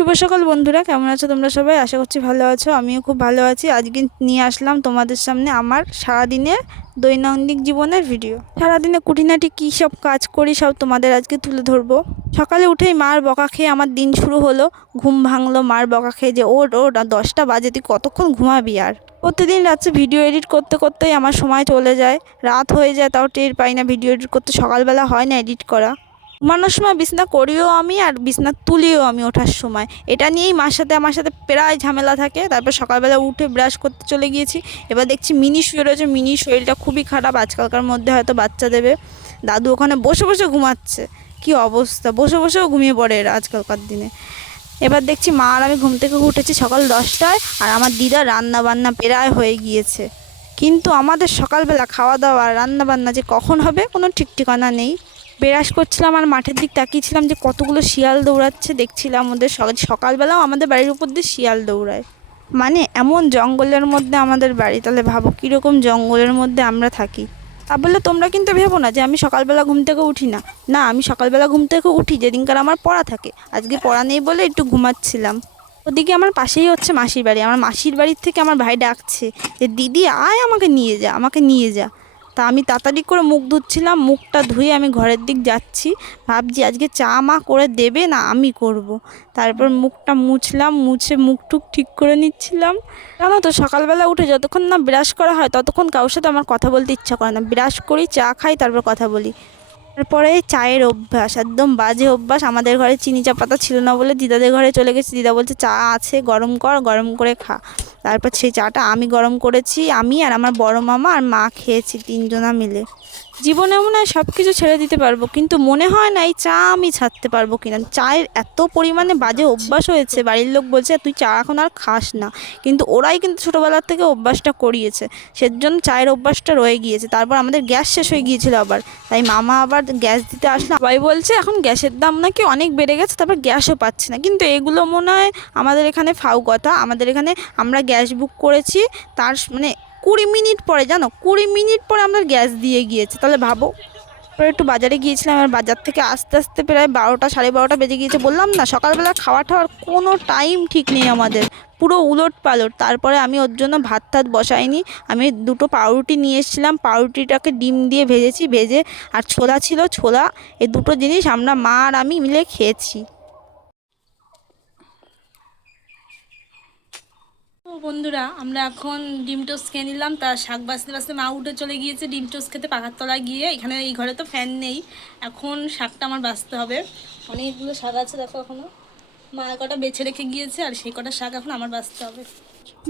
শুভ সকাল বন্ধুরা, কেমন আছো তোমরা সবাই? আশা করছি ভালো আছো। আমিও খুব ভালো আছি। আজকে নিয়ে আসলাম তোমাদের সামনে আমার সারাদিনের দৈনন্দিন জীবনের ভিডিও। সারাদিনে খুঁটিনাটি কী সব কাজ করি সব তোমাদের আজকে তুলে ধরবো। সকালে উঠেই মার বকা খেয়ে আমার দিন শুরু হলো। ঘুম ভাঙলো মার বকা খেয়ে যে ওর 10টা বাজে, তুই কতক্ষণ ঘুমাবি আর। প্রতিদিন রাত্রে ভিডিও এডিট করতে করতেই আমার সময় চলে যায়, রাত হয়ে যায়, তাও টের পাই না। ভিডিও এডিট করতে সকালবেলা হয় না এডিট করা। ঘুমানোর সময় বিছনা করিও আমি আর বিছনা তুলিও আমি ওঠার সময়। এটা নিয়েই আমার সাথে প্রায় ঝামেলা থাকে। তারপর সকালবেলা উঠে ব্রাশ করতে চলে গিয়েছি। এবার দেখছি মিনি শুয়ে রয়েছে। মিনি শরীরটা খুবই খারাপ, আজকালকার মধ্যে হয়তো বাচ্চা দেবে। দাদু ওখানে বসে বসে ঘুমাচ্ছে। কি অবস্থা, বসে বসেও ঘুমিয়ে পড়ে এরা আজকালকার দিনে। এবার দেখছি মা আর আমি ঘুম থেকে উঠেছি সকাল 10টায়, আর আমার দিদা রান্না বান্না প্রায় হয়ে গিয়েছে। কিন্তু আমাদের সকালবেলা খাওয়া দাওয়া রান্না বান্না যে কখন হবে কোনো ঠিক ঠিকানা নেই। ব্রাশ করছিলাম আর মাঠের দিক তাকিয়েছিলাম যে কতগুলো শিয়াল দৌড়াচ্ছে। দেখছিলাম ওদের সকালবেলাও আমাদের বাড়ির উপর দিয়ে শিয়াল দৌড়ায়। মানে এমন জঙ্গলের মধ্যে আমাদের বাড়ি, তাহলে ভাবো কীরকম জঙ্গলের মধ্যে আমরা থাকি। তা বললে তোমরা কিন্তু ভেবো না যে আমি সকালবেলা ঘুম থেকে উঠি না। না, আমি সকালবেলা ঘুম থেকে উঠি যেদিনকার আমার পড়া থাকে। আজকে পড়া নেই বলে একটু ঘুমাচ্ছিলাম। ওদিকে আমার পাশেই হচ্ছে মাসির বাড়ি। আমার মাসির বাড়ির থেকে আমার ভাই ডাকছে যে দিদি আয়, আমাকে নিয়ে যা, আমাকে নিয়ে যা। তা আমি তাড়াতাড়ি করে মুখ ধুচ্ছিলাম, মুখটা ধুয়ে আমি ঘরের দিক যাচ্ছি। ভাবছি আজকে চা মা করে দেবে না আমি করব। তারপর মুখটা মুছলাম, মুছে মুখ টুক ঠিক করে নিচ্ছিলাম। জানো তো সকালবেলা উঠে যতক্ষণ না ব্রাশ করা হয় ততক্ষণ কারোর সাথে আমার কথা বলতে ইচ্ছা করে না। ব্রাশ করি, চা খাই, তারপর কথা বলি। তারপরে চায়ের অভ্যাস একদম বাজে অভ্যাস। আমাদের ঘরে চিনি চা পাতা ছিল না বলে দিদাদের ঘরে চলে গেছি। দিদা বলছে চা আছে, গরম কর, গরম করে খা। তারপর সেই চাটা আমি গরম করেছি, আমি আর আমার বড় মামা আর মা খেয়েছি, তিনজনা মিলে। জীবনে মনে হয় সব কিছু ছেড়ে দিতে পারবো, কিন্তু মনে হয় না এই চা আমি ছাড়তে পারবো কিনা। চায়ের এত পরিমাণে বাজে অভ্যাস হয়েছে, বাড়ির লোক বলছে তুই চা এখন আর খাস না, কিন্তু ওরাই কিন্তু ছোটোবেলার থেকে অভ্যাসটা করিয়েছে, সেজন্য চায়ের অভ্যাসটা রয়ে গিয়েছে। তারপর আমাদের গ্যাস শেষ হয়ে গিয়েছিল আবার, তাই মামা আবার গ্যাস দিতে আসলো। সবাই বলছে এখন গ্যাসের দাম নাকি অনেক বেড়ে গেছে, তারপর গ্যাসও পাচ্ছি না। কিন্তু এগুলো মনে হয় আমাদের এখানে ফাউ কথা। আমাদের এখানে আমরা গ্যাস বুক করেছি, তার মানে 20 মিনিট পরে, জানো 20 মিনিট পরে আমাদের গ্যাস দিয়ে গিয়েছে। তাহলে ভাবো। তারপরে একটু বাজারে গিয়েছিলাম, আর বাজার থেকে আস্তে আস্তে প্রায় 12টা সাড়ে 12টা বেজে গিয়েছে। বললাম না সকালবেলা খাওয়া ঠাওয়ার কোনো টাইম ঠিক নেই আমাদের, পুরো উলট পালট। তারপরে আমি ওর জন্য ভাত টাত বসাইনি। আমি দুটো পাউরুটি নিয়ে এসেছিলাম, পাউরুটিটাকে ডিম দিয়ে ভেজেছি, ভেজে আর ছোলা ছিল, ছোলা, এই দুটো জিনিস আমরা মা আর আমি মিলে খেয়েছি। তো বন্ধুরা, আমরা এখন ডিম টোস্ট খেয়ে নিলাম। তার শাক বাঁচতে বাঁচতে মা উঠে চলে গিয়েছে ডিম টোস্ট খেতে পাখার তলায় গিয়ে। এখানে এই ঘরে তো ফ্যান নেই, এখন শাকটা আমার বাঁচতে হবে। অনেকগুলো শাক আছে দেখো, এখনও মা কটা বেছে রেখে গিয়েছে, আর সেই কটা শাক এখন আমার বাঁচতে হবে।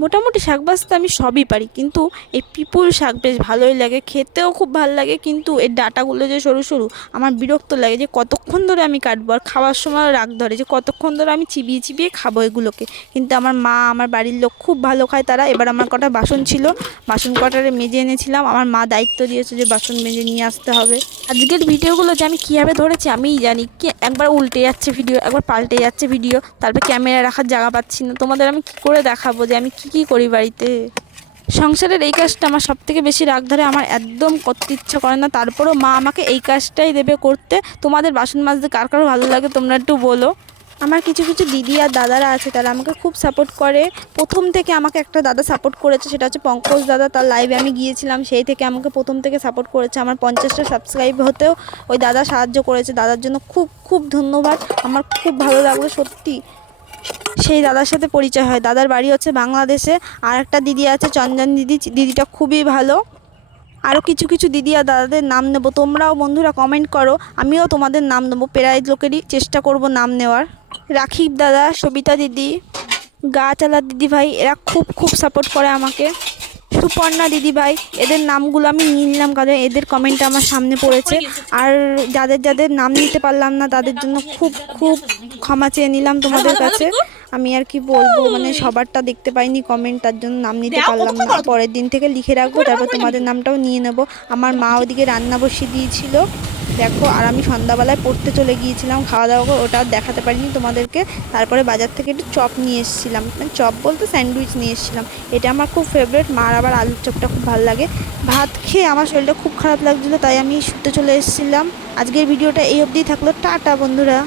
মোটামুটি শাক বাঁচতে আমি সবই পারি, কিন্তু এই পিপুল শাক বেশ ভালোই লাগে, খেতেও খুব ভালো লাগে। কিন্তু এর ডাঁটাগুলো যে সরু সরু, আমার বিরক্ত লাগে যে কতক্ষণ ধরে আমি কাটবো। আর খাওয়ার সময় রাগ ধরে যে কতক্ষণ ধরে আমি চিবিয়ে চিবিয়ে খাবো এগুলোকে। কিন্তু আমার মা, আমার বাড়ির লোক খুব ভালো খায় তারা। এবার আমার কটা বাসন ছিল, বাসন কটারে মেজে এনেছিলাম। আমার মা দায়িত্ব দিয়েছে যে বাসন মেজে নিয়ে আসতে হবে। আজকের ভিডিওগুলো যে আমি কীভাবে ধরেছি আমিই জানি। কি একবার উল্টে যাচ্ছে ভিডিও, একবার পাল্টে যাচ্ছে ভিডিও, তারপর ক্যামেরা রাখার জায়গা পাচ্ছি না। তোমাদের আমি কী করে দেখাবো যে আমি কী করি বাড়িতে। সংসারের এই কাজটা আমার সবথেকে বেশি রাগ ধরে, আমার একদম করতে ইচ্ছা করে না। তারপরেও মা আমাকে এই কাজটাই দেবে করতে। তোমাদের বাসন মাজতে কার কার ভালো লাগে তোমরা একটু বলো। আমার কিছু কিছু দিদি আর দাদারা আছে, তারা আমাকে খুব সাপোর্ট করে। প্রথম থেকে আমাকে একটা দাদা সাপোর্ট করেছে, সেটা হচ্ছে পঙ্কজ দাদা। তার লাইভে আমি গিয়েছিলাম, সেই থেকে আমাকে প্রথম থেকে সাপোর্ট করেছে। আমার 50টা সাবস্ক্রাইব হতেও ওই দাদা সাহায্য করেছে। দাদার জন্য খুব খুব ধন্যবাদ। আমার খুব ভালো লাগলো সত্যি। সেই দাদার সাথে পরিচয় হয়, দাদার বাড়ি হচ্ছে বাংলাদেশে। আর একটা দিদি আছে চন্দন দিদি, দিদিটা খুবই ভালো। আরও কিছু কিছু দিদি আর দাদাদের নাম নেব, তোমরাও বন্ধুরা কমেন্ট করো, আমিও তোমাদের নাম নেবো। প্রায় লোকেরই চেষ্টা করব নাম নেওয়ার। রাখিব দাদা, সবিতা দিদি, গাছালা দিদি ভাই, এরা খুব খুব সাপোর্ট করে আমাকে। সুপর্ণা দিদি ভাই, এদের নামগুলো আমি নিয়ে নিলাম কারণ এদের কমেন্ট আমার সামনে পড়েছে। আর যাদের যাদের নাম নিতে পারলাম না তাদের জন্য খুব খুব ক্ষমা চেয়ে নিলাম তোমাদের কাছে। আমি আর কি বলবো, মানে সবারটা দেখতে পাইনি কমেন্ট, তার জন্য নাম নিতে পারলাম না। পরের দিন থেকে লিখে রাখবো, তারপর তোমাদের নামটাও নিয়ে নেব। আমার মা ওদিকে রান্না বসিয়ে দিয়েছিল দেখো, আর আমি সন্ধ্যাবেলায় পড়তে চলে গিয়েছিলাম, খাওয়া দাওয়া করে, ওটা দেখাতে পারিনি তোমাদেরকে। তারপরে বাজার থেকে একটু চপ নিয়ে এসেছিলাম, মানে চপ বলতে স্যান্ডউইচ নিয়ে এসেছিলাম। এটা আমার খুব ফেভারিট, মার আবার আলুর চপটা খুব ভালো লাগে। ভাত খেয়ে আমার শরীরটা খুব খারাপ লাগছিলো, তাই আমি শুতে চলে এসেছিলাম। আজকের ভিডিওটা এই অবধিই থাকলো, টাটা বন্ধুরা।